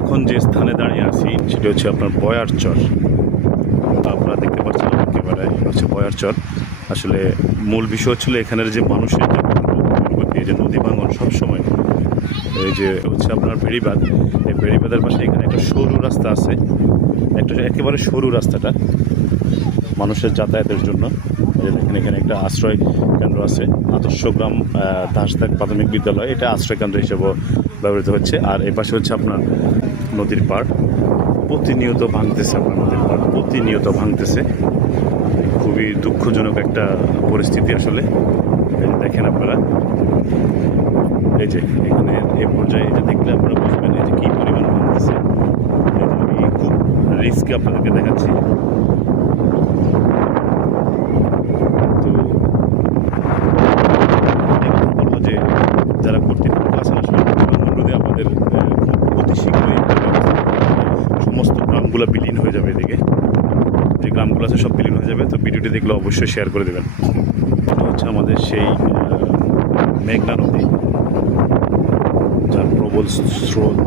এখন যে স্থানে দাঁড়িয়ে আছি সেটা হচ্ছে আপনার বয়ার চর। আপনারা দেখতে পাচ্ছেন একেবারে হচ্ছে বয়ার চর। আসলে মূল বিষয় হচ্ছিল এখানের যে মানুষের যে পূর্ববর্তী যে নদী ভাঙন সবসময় এই যে হচ্ছে আপনার বেড়িবাঁধ, এই বেড়িবাঁধের পাশে এখানে একটা সরু রাস্তা আছে, একটা একেবারে সরু রাস্তাটা মানুষের যাতায়াতের জন্য। এই যে দেখেন এখানে একটা আশ্রয় কেন্দ্র আছে, আদর্শ গ্রাম দাসদাগ প্রাথমিক বিদ্যালয়, এটা আশ্রয় কেন্দ্র হিসেবেও ব্যবহৃত হচ্ছে। আর এই পাশে হচ্ছে আপনার নদীর পাড়, প্রতিনিয়ত ভাঙতেছে, আপনার নদীর পাড় প্রতিনিয়ত ভাঙতেছে। খুবই দুঃখজনক একটা পরিস্থিতি আসলে। এই যে দেখেন আপনারা, এই যে এখানে এই পর্যায়ে এই যে দেখলে আপনারা বুঝবেন এই যে কী পরিমাণ ভাঙতেছে। আমি খুব রিস্কে আপনাদেরকে দেখাচ্ছি। তো বলবো যে যারা কর্তৃপক্ষ আছেন আসলে অনুরোধে আমাদের অতি শীঘ্রই সমস্ত গ্রামগুলো বিলীন হয়ে যাবে। এদিকে যে গ্রামগুলো আছে সব বিলীন হয়ে যাবে। তো ভিডিওটি দেখলে অবশ্যই শেয়ার করে দেবেন। এটা হচ্ছে আমাদের সেই মেঘনা নদী, যার প্রবল স্রোত